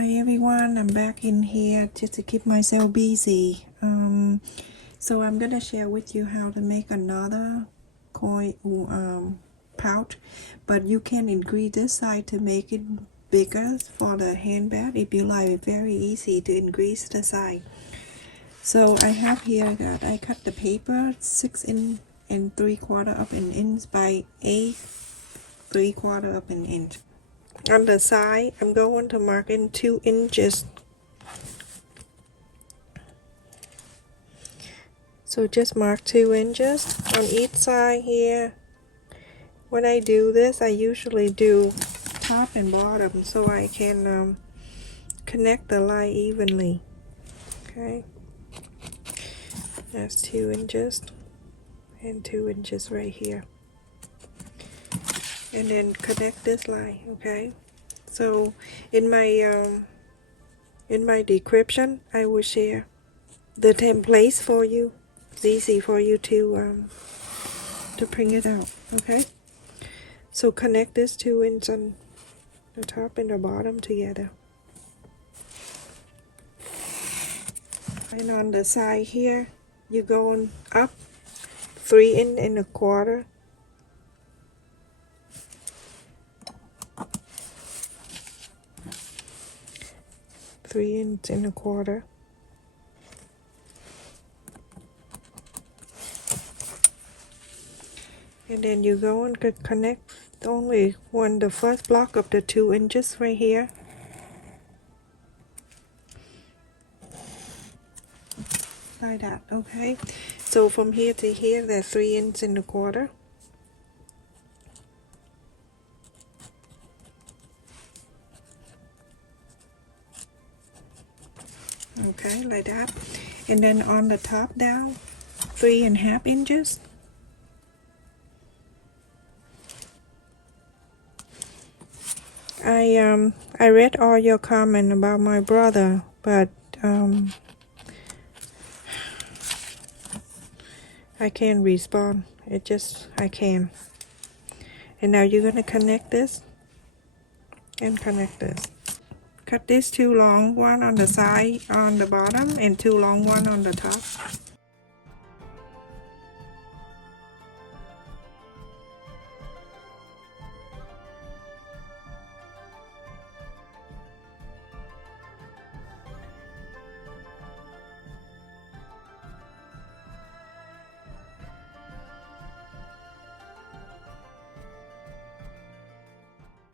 Hi everyone, I'm back in here just to keep myself busy. So I'm gonna share with you how to make another coin pouch, but you can increase this side to make it bigger for the handbag if you like. It's very easy to increase the size. So I have here that I cut the paper 6 and 3/4 of an inch by 8 3/4 of an inch. On the side, I'm going to mark in 2 inches. So just mark 2 inches on each side here. When I do this, I usually do top and bottom so I can connect the line evenly. Okay, that's 2 inches and 2 inches right here. And then connect this line. Okay, so in my description I will share the templates for you. It's easy for you to print it out. Okay, so connect this 2 inches on the top and the bottom together, and on the side here you're going up 3 1/4. Three and 1/4. And then you go and connect only the first block of the 2 inches right here. Like that, okay? So from here to here, there's 3 1/4. Okay, like that. And then on the top down, 3 1/2 inches. I read all your comment about my brother, but I can't respond. I can. And now you're gonna connect this and connect this. Cut this 2 long one on the side on the bottom and 2 long one on the top.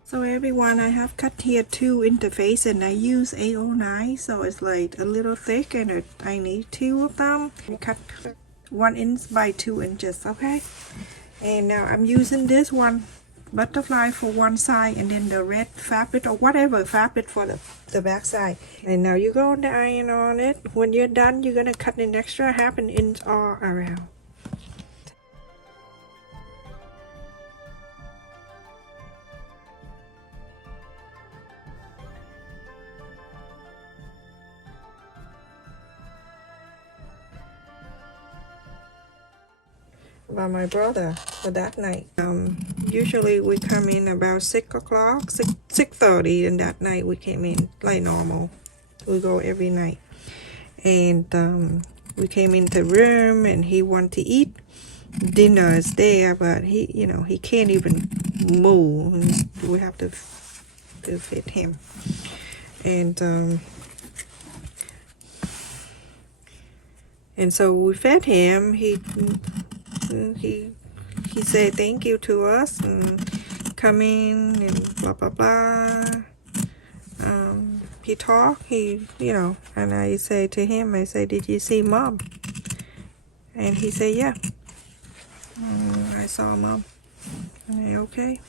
So everyone, I have cut here 2 interface and I use 809, so it's like a little thick and I need 2 of them. I cut 1 inch by 2 inches, okay? And now I'm using this one butterfly for one side and then the red fabric or whatever fabric for the back side. And now you go on the iron on it. When you're done, you're gonna cut an extra 1/2 inch all around. By my brother for that night. Usually we come in about 6 o'clock, 6:30, and that night we came in like normal. We go every night, and we came into the room and he wanted to eat. Dinner is there, but he can't even move. We have to fit him, and so we fed him. He said thank you to us and come in and blah blah blah. He talked, and I say to him, I say, did you see mom? And he said, yeah, I saw mom. Okay.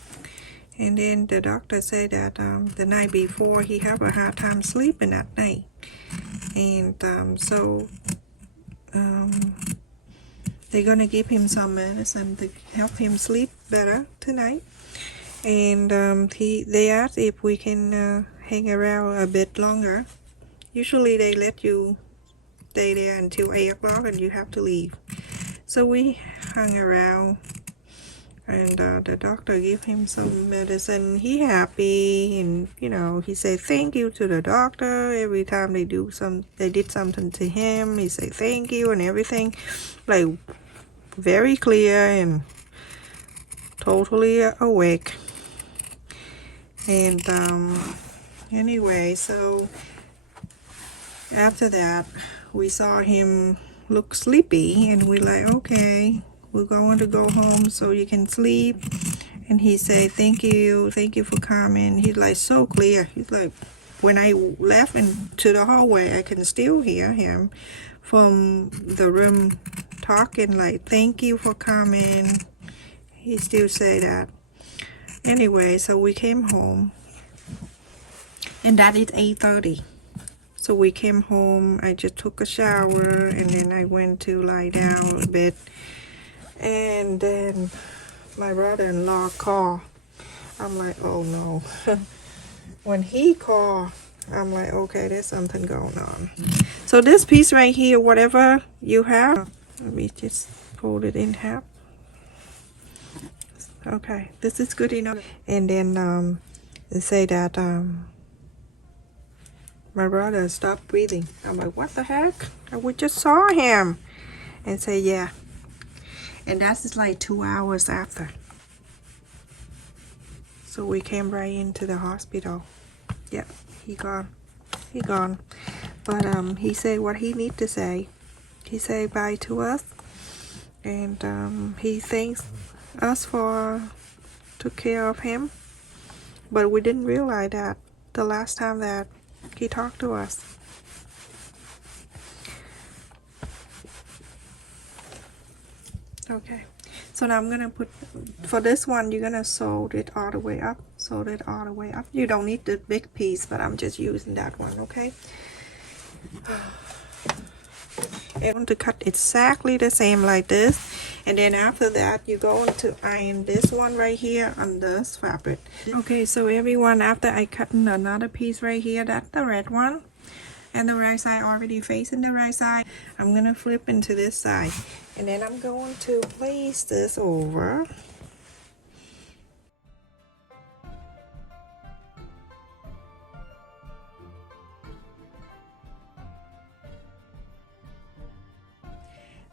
And then the doctor said that the night before he had a hard time sleeping that night, and so they're gonna give him some medicine to help him sleep better tonight. And they asked if we can hang around a bit longer. Usually they let you stay there until 8 o'clock and you have to leave. So we hung around and the doctor gave him some medicine. He happy, and you know, he said thank you to the doctor every time they did something to him. He said thank you and everything, like very clear and totally awake. And anyway, so after that we saw him look sleepy, and we're like, okay, we're going to go home so you can sleep. And he said thank you for coming. He's like so clear. He's like, when I left into the hallway, I can still hear him from the room talking, like thank you for coming. He still say that. Anyway, so we came home, and that is 8:30. So we came home, I just took a shower, and then I went to lie down a bit. And then my brother-in-law called. I'm like, oh no. When he called, I'm like, okay, there's something going on. So this piece right here, whatever you have, let me just fold it in half. Okay, this is good enough. And then they say that my brother stopped breathing. I'm like, what the heck? We just saw him. And say, yeah. And that's just like 2 hours after. So we came right into the hospital. Yep, he gone. He gone. But he said what he need to say. He said bye to us. And he thanks us for took care of him. But we didn't realize that the last time that he talked to us. Okay, so now I'm gonna put, for this one, you're gonna sew it all the way up. Sew it all the way up. You don't need the big piece, but I'm just using that one, okay? I want to cut exactly the same like this. And then after that, you're going to iron this one right here on this fabric. Okay, so everyone, after I cut another piece right here, that's the red one. And the right side already facing the right side. I'm gonna flip into this side, and then I'm going to place this over.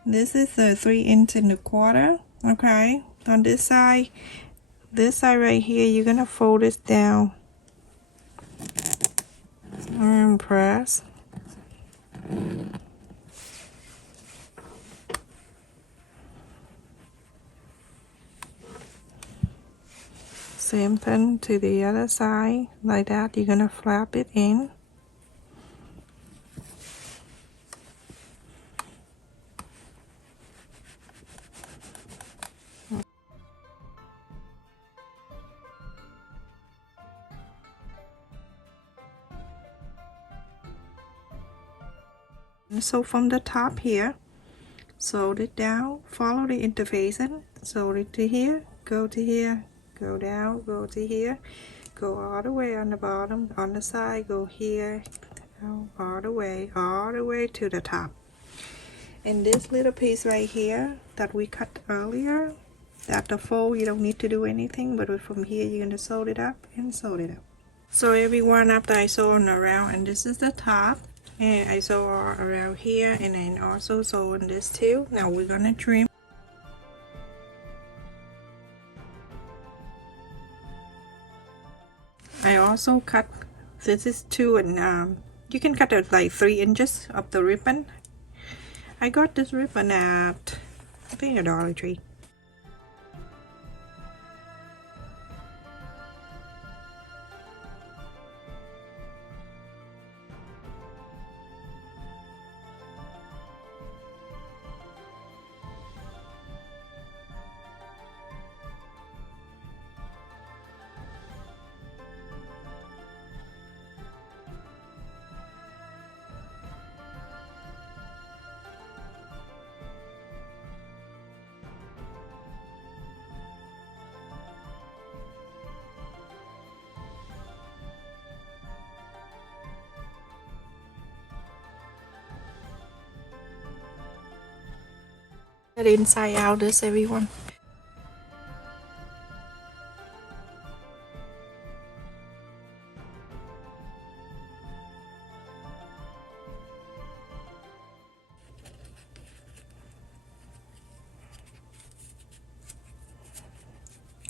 This is the 3.25 inches. Okay, on this side right here, you're gonna fold this down and press. Same thing to the other side, like that. You're gonna flap it in. So from the top here, sew it down, follow the interfacing, sew it to here, go to here, go down, go to here, go all the way on the bottom, on the side, go here, down, all the way to the top. And this little piece right here that we cut earlier, that the fold, you don't need to do anything, but from here you're going to sew it up and sew it up. So everyone, after I sew on around, and this is the top, and I sew around here, and then also sew on this too. Now we're gonna trim. I also cut, this is 2, and you can cut it like 3 inches of the ribbon. I got this ribbon at, I think, a Dollar Tree. Inside out this, everyone.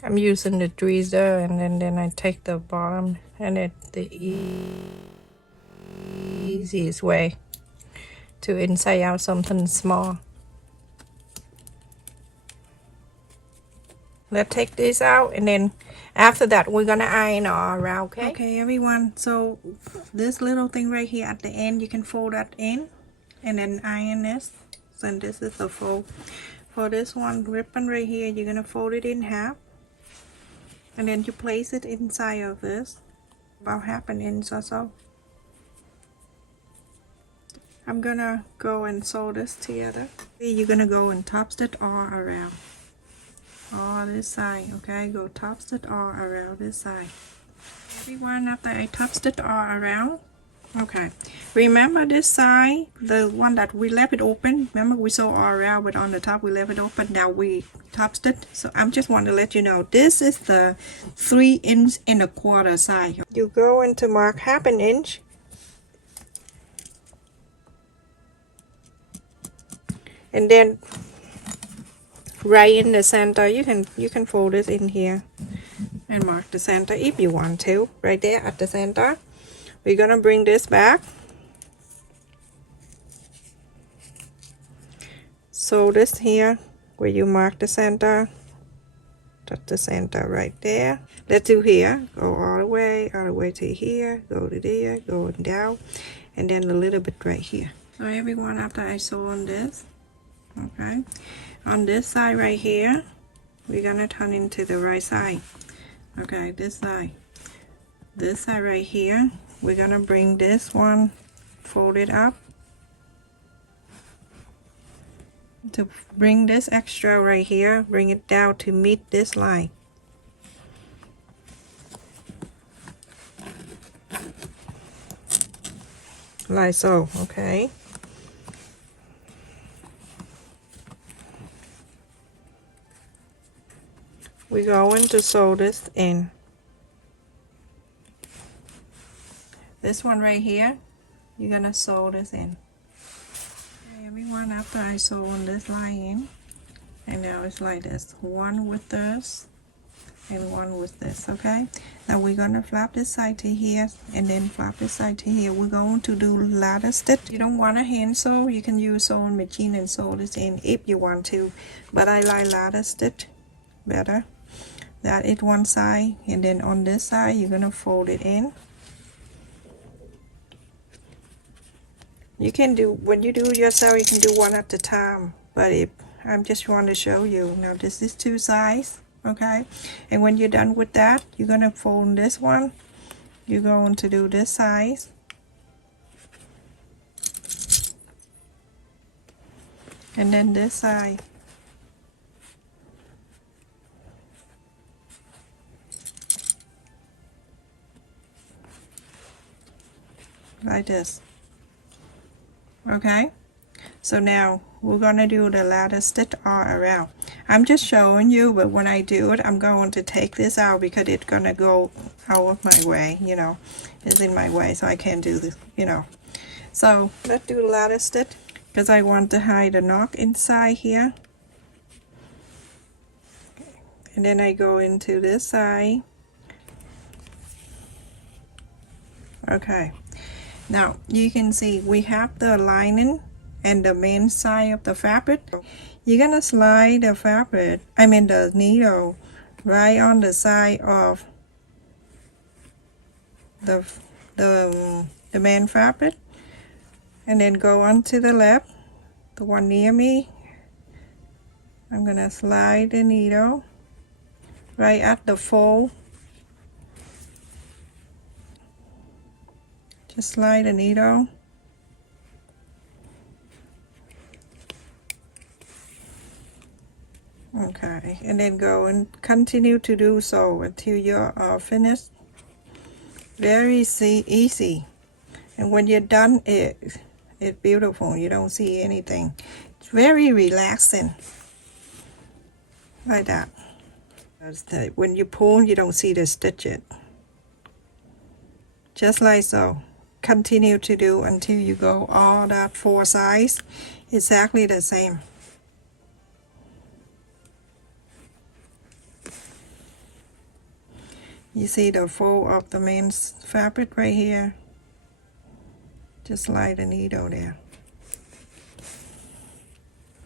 I'm using the tweezer, and then I take the bottom, and it's the easiest way to inside out something small. Let's take this out, and then after that we're gonna iron all around. Okay everyone, so this little thing right here at the end, you can fold that in and then iron this. And this is the fold for this one ribbon right here. You're gonna fold it in half, and then you place it inside of this about half an inch or so. I'm gonna go and sew this together. You're gonna go and top stitch all around, all this side. Okay, go top stitch all around this side. Everyone, after I top stitch all around, okay, remember this side, the one that we left it open, remember we sew all around, but on the top we left it open. Now we top stitch. So I'm just want to let you know, this is the 3 1/4 side. You go into mark half an inch, and then right in the center, you can fold this in here and mark the center if you want to, right there at the center. We're gonna bring this back, so this here where you mark the center, that's the center right there. Let's do here, go all the way to here, go to there, go down, and then a little bit right here. So everyone, after I sew on this, okay, on this side right here, we're gonna turn into the right side. Okay, this side right here, we're gonna bring this one, fold it up to bring this extra right here, bring it down to meet this line. Like so. Okay, we're going to sew this in. This one right here, you're gonna sew this in. Okay, everyone, after I sew on this line in, and now it's like this, one with this and one with this. Okay, now we're gonna flap this side to here and then flap this side to here. We're going to do ladder stitch. You don't want a hand sew, you can use sewing machine and sew this in if you want to, but I like ladder stitch better. That is one side, and then on this side you're gonna fold it in. You can do, when you do yourself, you can do one at a time, but if I'm just want to show you. Now this is 2 sides, okay, and when you're done with that, you're gonna fold this one, you're going to do this size, and then this side, like this. Okay, so now we're gonna do the ladder stitch all around. I'm just showing you, but when I do it, I'm going to take this out because it's gonna go out of my way, you know, it's in my way, so I can't do this, you know. So let's do the ladder stitch, because I want to hide a knock inside here. And then I go into this side. Okay, now you can see we have the lining and the main side of the fabric. You're gonna slide the fabric, I mean the needle, right on the side of the main fabric, and then go on to the left, the one near me. I'm gonna slide the needle right at the fold. Just slide the needle. Okay, and then go and continue to do so until you're finished. Very easy, and when you're done, it's beautiful. You don't see anything. It's very relaxing, like that. When you pull, you don't see the stitch it. Just like so. Continue to do until you go all that 4 sides exactly the same. You see the fold of the men's fabric right here? Just slide the needle there.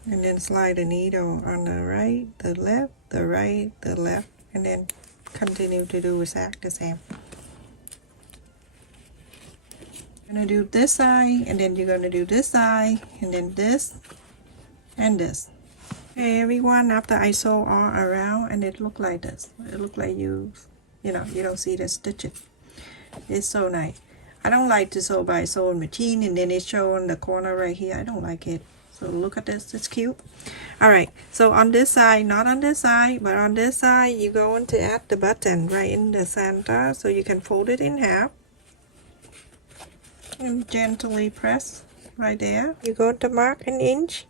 And then slide the needle on the right, the left, the right, the left, and then continue to do exactly the same. You're gonna do this side, and then you're gonna do this side, and then this, and this. Okay, everyone, after I sew all around, and it look like this. It look like you know, you don't see the stitching. It's so nice. I don't like to sew by sewing machine, and then it's showing the corner right here. I don't like it. So look at this, it's cute. Alright, so on this side, not on this side, but on this side, you're going to add the button right in the center, so you can fold it in half. And gently press right there. You're going to mark an inch.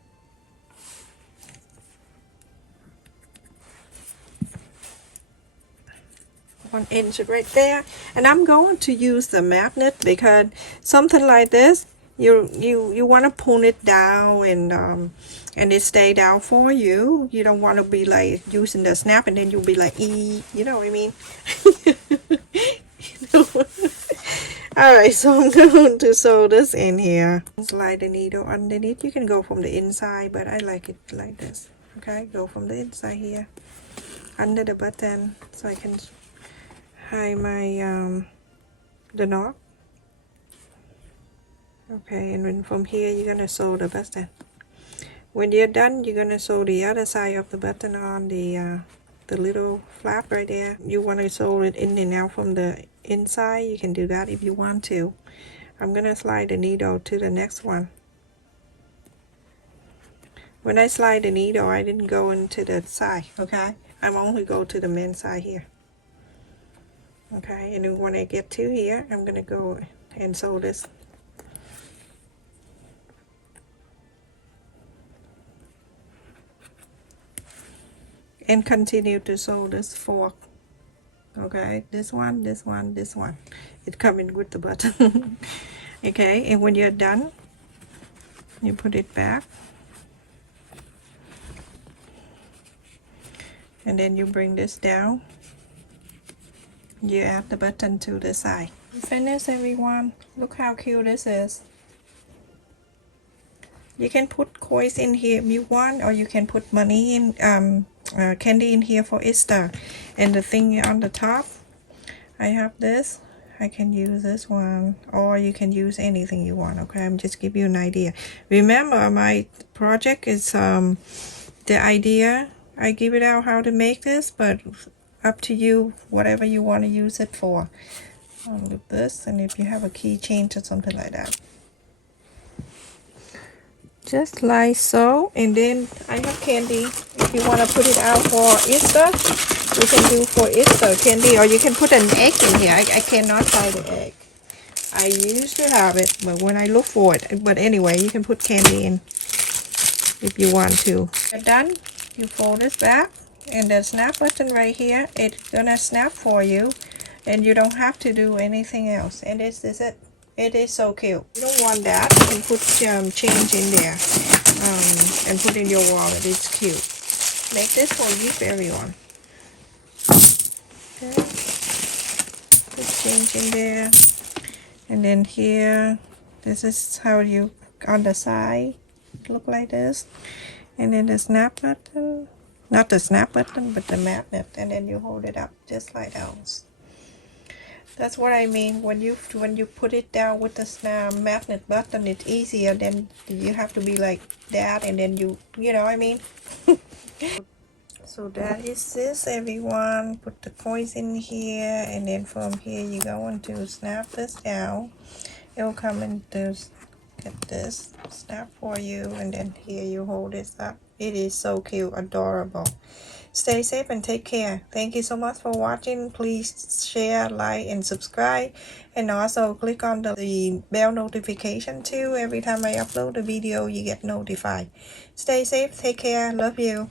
One inch right there. And I'm going to use the magnet because something like this, you want to pull it down and it stay down for you. You don't want to be like using the snap and then you'll be like you know what I mean. Alright, so I'm going to sew this in here. Slide the needle underneath. You can go from the inside, but I like it like this. Okay, go from the inside here under the button so I can hide my the knot. Okay, and then from here you're gonna sew the button. When you're done, you're gonna sew the other side of the button on the little flap right there. You want to sew it in and out from the inside. You can do that if you want to. I'm gonna slide the needle to the next one. When I slide the needle, I didn't go into the side, okay? I'm only go to the men's side here. Okay, and then when I get to here, I'm gonna go and sew this. And continue to sew this fork. Okay, this one, this one, this one. It coming with the button. Okay, and when you're done, you put it back. And then you bring this down. You add the button to the side. Finish, everyone. Look how cute this is. You can put coins in here if you want, or you can put money in, candy in here for Easter. And the thing on the top, I have this. I can use this one, or you can use anything you want. Okay, I'm just give you an idea. Remember, my project is the idea. I give it out how to make this, but up to you, whatever you want to use it for. With this, and if you have a keychain or something like that. Just like so, and then I have candy. If you want to put it out for Easter, you can do for Easter candy, or you can put an egg in here. I cannot find the egg. I used to have it, but when I look for it, but anyway, you can put candy in if you want to. You're done. You fold this back, and the snap button right here, it's gonna snap for you, and you don't have to do anything else. And this is it. It is so cute. You don't want that, you can put change in there and put in your wallet. It's cute. Make this for gift everyone. Okay. Put change in there. And then here, this is how you, on the side, look like this. And then the snap button, not the snap button, but the magnet. And then you hold it up just like that. That's what I mean. When you put it down with the snap magnet button, it's easier than you have to be like that, and then you know what I mean. So that is this, everyone. Put the coins in here, and then from here you're going to snap this down. It'll come into get this snap for you, and then here you hold this up. It is so cute, adorable. Stay safe and take care. Thank you so much for watching. Please share, like, and subscribe. And also click on the bell notification too. Every time I upload a video, you get notified. Stay safe, take care, love you.